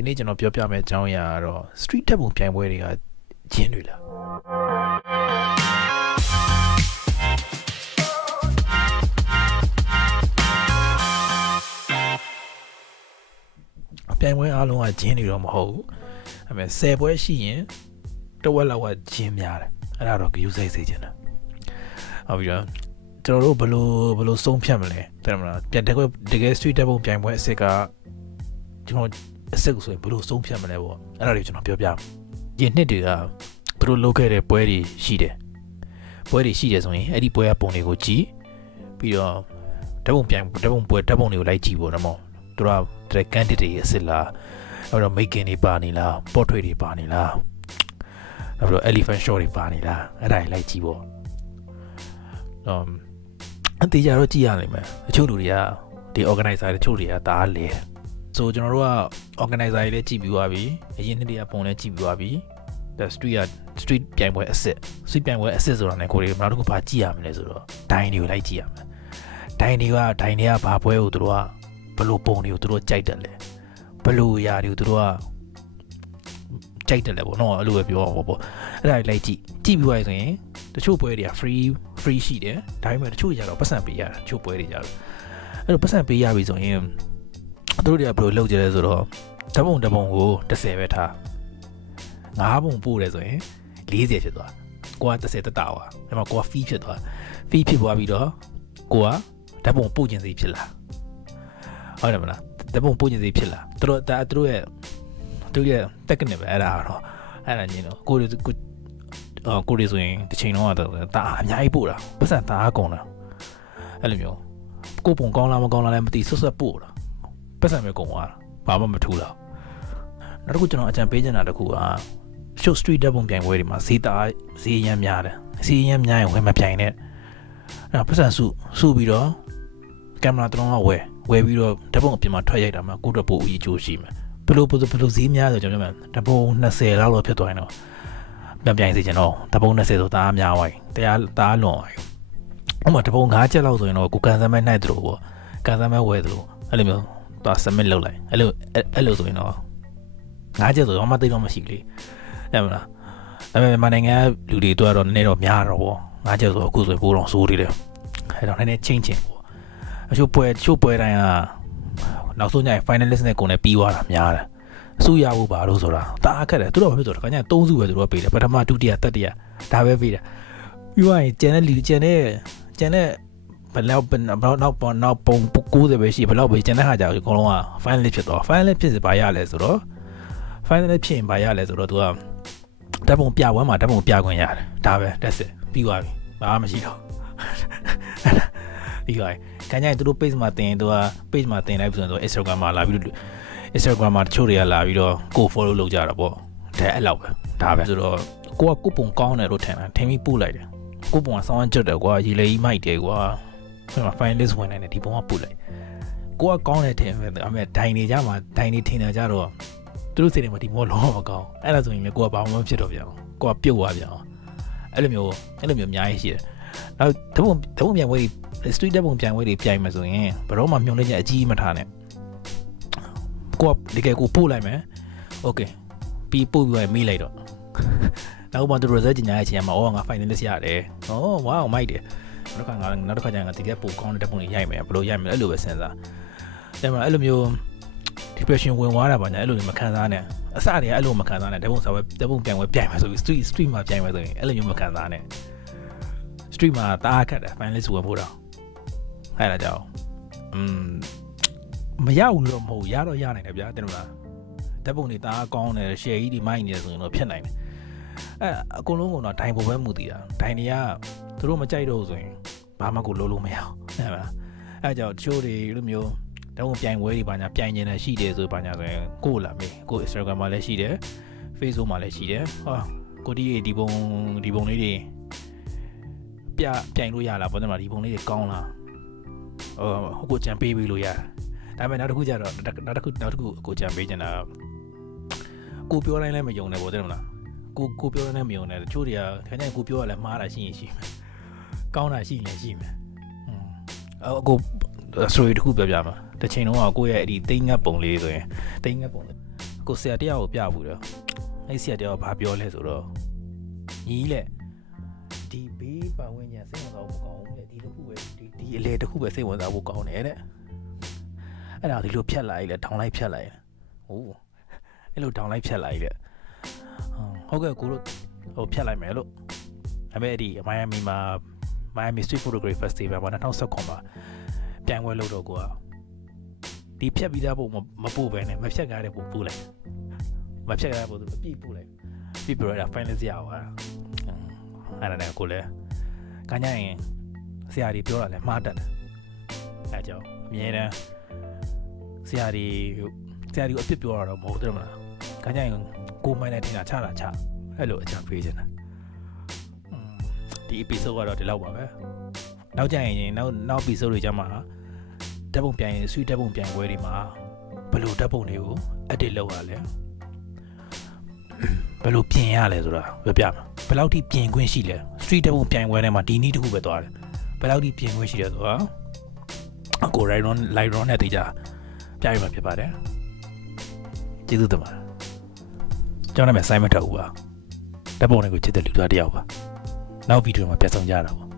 ဒီနေ့ကျွန်တော်ပြောပြမယ့်အကြောင်းအရာကတော့ street တက်ပုံပြိုင်ပွဲတွေကဂျင်းတွေလားပြိုင်ပွဲအားလုံးကဂျင်းတွေတော့မဟုတ်ဘူးအဲ့မဲ့10ပွဲရှိရင်တစ်ဝက်လောက်ကဂျင်းများတယ်အဲ့ဒါတော့ဂယူစိတ်စေချင်တယ်ဟုတ်ပြီတော့ကျွန်တော်တို့ဘယ်လိုဘယ်လိုဆုံးဖြတ်မလဲတဲ့မလားပြန်တကယ်တကယ် street တက်ပုံပြိုင်ပွဲအစ်စ်ကကျွန်တော် အစ်စ်ကိုဆိုရင်ဘယ်လိုဆုံးဖြတ်မလဲပေါ့အဲ့ဒါတွေကျွန်တော်ပြောပြမယ်ဒီနှစ်တွေကသူတို့လုပ်ခဲ့တဲ့ပွဲတွေရှိတယ်ပွဲတွေရှိတယ်ဆိုရင်အဲ့ဒီပွဲကပုံတွေကိုကြည့်ပြီးတော့ဓာတ်ပုံပြိုင်ဓာတ်ပုံပွဲဓာတ်ပုံတွေကိုလိုက်ကြည့်ပေါ့နော်မောသူတို့ကတဲ့ candidate တွေအစ်စ်လားအဲ့တော့ making တွေပါနေလား portrait တွေပါနေလားနောက်တော့ elephant shot တွေပါနေလားအဲ့ဒါတွေလိုက်ကြည့်ပေါ့ um အတေးကြတော့ကြည့်ရနိုင်မယ်အချို့လူတွေကဒီ organizer တချို့တွေကဒါအားလဲ ဆိုကျွန်တော်တို့က organizer တွေလည်းကြည့်ပြီးသွားပြီအရင်နှစ်တည်းကပုံလည်းကြည့်ပြီးသွားပြီ the street က street ပြိုင်ပွဲ asset street ပြိုင်ပွဲ asset ဆိုတာ ਨੇ ကိုယ်တွေနောက်တစ်ခုဘာကြည့်ရမလဲဆိုတော့ဒိုင်းတွေကိုလိုက်ကြည့်ရမယ်ဒိုင်းတွေကဒိုင်းတွေကဘာပွဲကိုသူတို့ကဘလို့ပုံတွေကိုသူတို့ကြိုက်တယ်လဲဘလို့ຢာတွေကိုသူတို့ကကြိုက်တယ်လဲပေါ့နော်အဲ့လိုပဲပြောပါပေါ့အဲ့ဒါတွေလိုက်ကြည့်ကြည့်ပြီးသွားရင်ဆိုရင်တချို့ပွဲတွေက free free ရှိတယ်ဒါပေမဲ့တချို့ကြတော့ပတ်စံပေးရတယ်တချို့ပွဲတွေကြတော့အဲ့လိုပတ်စံပေးရပြီဆိုရင် သူတို့တွေကဘယ်လိုလုပ်ကြလဲဆိုတော့ဓာတ်ပုံဓာတ်ပုံကို30ပဲထား9ပုံပို့တယ်ဆိုရင်40ဖြစ်သွားကိုက30တက်တာပါဒါမှကိုက fee ဖြစ်သွား fee ဖြစ်သွားပြီးတော့ကိုကဓာတ်ပုံပို့ခြင်းစီဖြစ်လာဟုတ်တယ်မလားဓာတ်ပုံပို့ခြင်းစီဖြစ်လာသူတို့ဒါသူတို့ရဲ့သူတို့ရဲ့ technique ပဲအဲ့ဒါတော့အဲ့ဒါညင်းတော့ကိုကိုအော်ကိုရီဆိုရင်တစ်ချိန်တော့တာအများကြီးပို့တာပတ်စံတာအကုန်တာအဲ့လိုမျိုးကိုပုံကောင်းလားမကောင်းလားလည်းမသိဆွတ်ဆွတ်ပို့တာ ပတ်စံပဲကုန်သွားတာဘာမှမထူးတော့နောက်တစ်ခုကျွန်တော်အကြံပေးချင်တာတစ်ခုက show street ဓာတ်ပုံပြိုင်ပွဲတွေမှာဈေးတာဈေးရမ်းများတယ်ဈေးရမ်းများရင်ဝင်မပြိုင်နဲ့အဲ့ပတ်စံစုစုပြီးတော့ကင်မရာတစ်လုံးကဝယ်ဝယ်ပြီးတော့ဓာတ်ပုံအပြင်မှာထွက်ရိုက်တာမှာကိုယ့်တော့ပို့ပြီးကြိုးရှိမယ်ဘယ်လိုဘယ်လိုဘယ်လိုဈေးများဆိုကျွန်တော်ပြောမယ်ဓာတ်ပုံ20လောက်တော့ဖြစ်သွားရင်တော့ပြန်ပြိုင်စေချင်တော့ဓာတ်ပုံ20ဆိုတအားများသွားပြီတရားတအားလွန်သွားပြီဥပမာဓာတ်ပုံ5ချက်လောက်ဆိုရင်တော့ကိုကန်စမ်းမဲ့နိုင်တယ်လို့ပေါ့ကန်စမ်းမဲ့ဝယ်တယ်လို့အဲ့လိုမျိုး သွား submit လုပ်လိုက်အဲ့လိုအဲ့လိုဆိုရင်တော့5ချက်ဆိုတော့မသိတော့မရှိဘူးလေအဲ့မလားအဲ့မဲ့မနိုင်ငံလူတွေတော့တော့နည်းနည်းတော့များတော့ပေါ့5ချက်ဆိုအခုဆိုရင်ပိုးတော့စိုးသေးတယ်အဲ့တော့နည်းနည်းချင်းချင်းပေါ့အချို့ပွဲချို့ပွဲတိုင်းကနောက်ဆုံးညရင် finalist နဲ့ကိုယ်နဲ့ပြီးသွားတာများတယ်အစိုးရဖို့ပါလို့ဆိုတာတအားခက်တယ်သူတို့ဘာဖြစ်ဆိုတော့ခဏ3စုပဲသူတို့ပေးတယ်ပထမဒုတိယတတိယဒါပဲပေးတယ်ပြီးသွားရင်ကျန်တဲ့လူကျန်တဲ့ကျန်တဲ့ ဘယ်လောက်ဘယ်လောက်နောက်ပေါ်နောက်ပုံ90ပဲရှိဘယ်လောက်ပဲကျန်တဲ့ခါကျတော့အကုန်လုံးက finalist ဖြစ်သွား finalist ဖြစ်စီပါရလဲဆိုတော့ finalist ဖြစ်ရင်ပါရလဲဆိုတော့သူကဓာတ်ပုံပြပွဲမှာဓာတ်ပုံပြခွင့်ရတယ်ဒါပဲ that's it ပြီးသွားပြီဘာမှမရှိတော့ပြီးသွားပြီခံကြရင်သူတို့ page မှာတင်သူက page မှာတင်လိုက်ပြီဆိုရင်သူ Instagram မှာလာပြီးတော့ Instagram မှာတချို့တွေကလာပြီးတော့ကို follow လုပ်ကြတာပေါ့ဒါအဲ့လောက်ပဲဒါပဲဆိုတော့ကိုကကိုပုံကောင်းတယ်လို့ထင်တာထင်ပြီးပို့လိုက်တယ်ကိုပုံကစောင်းကြွတယ်ကွာရေလေကြီးမိုက်တယ်ကွာ ဟိုမှာ finalist ဝင်နေတယ်ဒီပုံကပို့လိုက်ကိုကကောင်းတယ်ထင်တယ်အမေဒိုင်နေကြမှာဒိုင်နေထင်တယ်ကြတော့သူတို့စိတ်ထဲမှာဒီမောလုံးမကောင်းအဲ့ဒါဆိုရင်လည်းကိုကဘာမှမဖြစ်တော့ပြန်ကိုကပြုတ်သွားပြန်အဲ့လိုမျိုးအဲ့လိုမျိုးအများကြီးရှိတယ်နောက်တပုံတပုံပြန်ဝေး street တပုံပြန်ဝေးတွေပြိုင်မယ်ဆိုရင်ဘယ်တော့မှမျောနေချက်အကြီးမထားနဲ့ကိုကဒီကဲကိုပို့လိုက်မယ်โอเคပြီးပို့ပြီးတော့မေးလိုက်တော့နောက်မှသူ result ကြီးညာရဲ့အချိန်မှာအော်ငါ finalist ရတယ်ဩဝါမိုက်တယ် နောက်တစ်ခါငါနောက်တစ်ခါကျရင်ငါဒီကပို့ကောင်းတဲ့တပုံတွေရိုက်မယ်ဘယ်လိုရိုက်မလဲအဲ့လိုပဲစဉ်းစားအဲ့မှာအဲ့လိုမျိုး depression ဝင်သွားတာပါညာအဲ့လိုမျိုးမခံစားနဲ့အစတည်းကအဲ့လိုမခံစားနဲ့တပုံစာပဲတပုံပြန်ဝဲပြိုင်မယ်ဆိုပြီး street street မှာပြိုင်မယ်ဆိုရင်အဲ့လိုမျိုးမခံစားနဲ့ street မှာတအားခက်တယ် finalist ဝင်ဖို့တော့အဲ့ဒါကြောင့်อืมမရဘူးလို့မဟုတ်ရတော့ရနိုင်တယ်ဗျာတင်မလားဓာတ်ပုံတွေတအားကောင်းတယ် share ကြီးတွေမိုက်နေတယ်ဆိုရင်တော့ဖြစ်နိုင်တယ်အဲ့အကုန်လုံးကတော့ဒိုင်ပုံပဲမူတည်တာဒိုင်တွေက သူတို့မကြိုက်တော့ဆိုရင်ဘာမှကိုလုံးလို့မရအောင်ဟုတ်ပါအဲ့ကြောင့်တချို့တွေလိုမျိုးတုံးပြိုင်ပွဲတွေပါညာပြိုင်နေတာရှိတယ်ဆိုပါညာဆိုရင်ကိုလာမေးကို Instagram မှာလည်းရှိတယ် Facebook မှာလည်းရှိတယ်ဟာကိုဒီဒီပုံဒီပုံလေးတွေပြပြိုင်လို့ရလားဘာလို့လဲဒီပုံလေးတွေကောင်းလားဟိုကိုကြံပေးပြီးလို့ရတယ်ဒါပေမဲ့နောက်တစ်ခုကျတော့နောက်တစ်ခုနောက်တစ်ခုကိုကြံပေးချင်တာကိုပြောတိုင်းလည်းမယုံနဲ့ပေါ့တဲ့မလားကိုကိုပြောတိုင်းလည်းမယုံနဲ့တချို့တွေကခင်ဗျာကိုပြောရလဲမှားတာရှိရင်ရှိမယ် ကောင်းတာရှိရင်ရှိမယ်อืมအကို story တစ်ခုပြောပြမှာတစ်ချိန်လုံးကကိုယ့်ရဲ့အဲ့ဒီတိမ်ငတ်ပုံလေးဆိုရင်တိမ်ငတ်ပုံလေးကိုဆရာတယောက်ကိုပြဘူးတော့အဲ့ဆရာတယောက်ကဘာပြောလဲဆိုတော့ညီလေဒီဘေးပတ်ဝန်းကျင်စိတ်ဝင်စားဖို့မကောင်းဘူးလေဒီတစ်ခုပဲဒီဒီအလေတစ်ခုပဲစိတ်ဝင်စားဖို့ကောင်းတယ်တဲ့အဲ့ဒါဒီလိုဖြတ်လိုက်လေထောင်လိုက်ဖြတ်လိုက်ဟိုးအဲ့လိုထောင်လိုက်ဖြတ်လိုက်လေဟုတ်ကဲ့ကိုတို့ဟိုဖြတ်လိုက်မယ်လို့အမေဒီမိုင်ယာမီမှာ Miami Street Photography Festival မှာ2019မှာပြန်ပွဲလုပ်တော့ကိုကဒီဖြတ်ပြီးသားပုံမပို့ပဲနဲ့မဖြတ်ကားတဲ့ပုံပို့လိုက်မဖြတ်ကားတဲ့ပုံသူအပြည့်ပို့လိုက်ပြည့်ပြတော့အဲ့ဒါ final စရာဟောအဲ့ဒါနဲ့ကိုလည်းကညရင်ဆရာကြီးပြောတာလဲမှားတတ်တယ်အဲကြောင့်အမြဲတမ်းဆရာကြီးဆရာကြီးကိုအပြစ်ပြောတာတော့မဟုတ်တယ်မလားကညရင်ကိုမိုင်းနဲ့ထင်တာချတာချအဲ့လိုအကြံပေးချင်တာ ဒီ episode ကတော့ဒီလောက်ပါပဲနောက်ကြရင်နောက်နောက် episode တွေကျမှဓာတ်ပုံပြန်ရင် sweet ဓာတ်ပုံပြန်ပွဲတွေမှာဘယ်လိုဓာတ်ပုံတွေကို edit လုပ်ရလဲဘယ်လိုပြင်ရလဲဆိုတာပြောပြမှာဘယ်လောက်ထိပြင်ခွင့်ရှိလဲ street ဓာတ်ပုံပြန်ပွဲထဲမှာဒီနည်းတစ်ခုပဲသွားတယ်ဘယ်လောက်ထိပြင်ခွင့်ရှိလဲဆိုတာအကို Lightroom Lightroom နဲ့တေးကြပြရမှာဖြစ်ပါတယ်ကျေးဇူးတင်ပါတယ်ကျွန်တော်နာမည် Simon ထောက်ဦးပါဓာတ်ပုံတွေကိုချစ်တဲ့လူသားတစ်ယောက်ပါ နောက်ဗီဒီယိုမှာပြန်ဆောင်ကြတာပါ